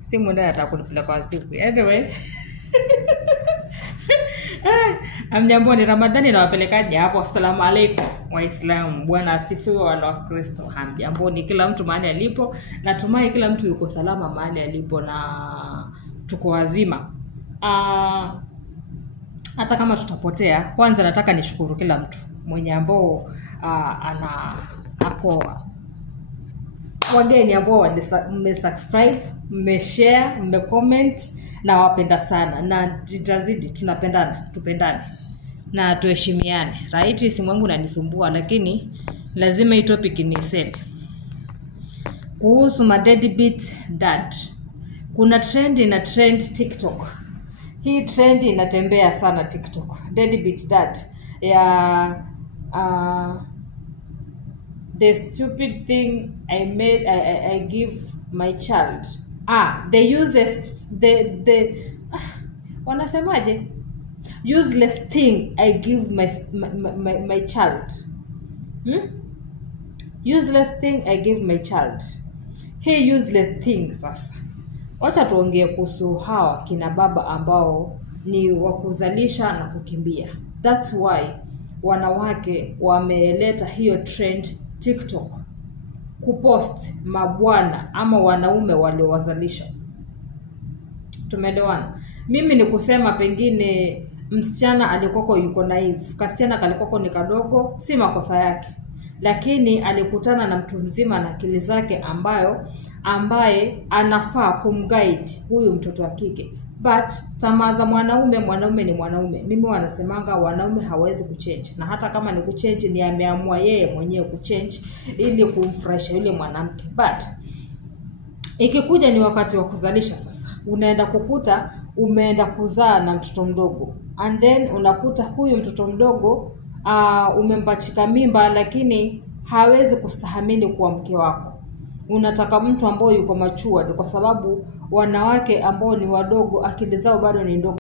Simu ndio atakulipia kwa siku. Anyway. Amjamboni, Ramadhani na wapelekaje hapo? Asalamu alaykum Waislamu. Bwana asifiwe wala Wakristo. Hamjamboni kila mtu mahali alipo. Natumai kila mtu yuko salama mahali alipo na tuko wazima. Hata kama tutapotea, kwanza nataka nishukuru kila mtu mwenye ambao ako wageni ambao mmesubscribe, mmeshare, mmecomment, na wapenda sana na tutazidi tupendane na tuheshimiane. Right, simu yangu inanisumbua lakini lazima hii topic niseme. Kuhusu deadbeat dad. Kuna trend TikTok. Hii trend inatembea sana TikTok. Deadbeat dad. Ya the stupid thing I give my child. They use the wanasemaje? Useless thing I give my child. Useless thing I give my child. Hey, useless thing sasa. Wacha tuongee kuhusu hawa kina baba ambao ni wakuzalisha na kukimbia. That's why wanawake wameleta hiyo trend TikTok. Kupost mabwana ama wanaume waliowazalisha. Tumeelewana. Mimi ni kusema pengine msichana alikoko yuko naive, kasichana kalikoko ni kadogo, si makosa yake. Lakini alikutana na mtu mzima na akili zake ambaye anafaa kumguide huyu mtoto wa kike. But tamaa za mwanaume ni mwanaume. Mimi wanasemanga wanaume hawezi kuchange. Na hata kama ni kuchange ni ameamua yeye mwenyewe kuchange ili kumfurahisha yule mwanamke. But ikikuja ni wakati wa kuzalisha sasa. Unaenda kukuta umeenda kuzaa na mtoto mdogo. And then unakuta huyu mtoto mdogo umempachika mimba lakini hawezi kustahamili kuwa mke wako. Unataka mtu ambaye yuko mature kwa sababu wanawake ambao ni wadogo akili zao bado ni ndogo.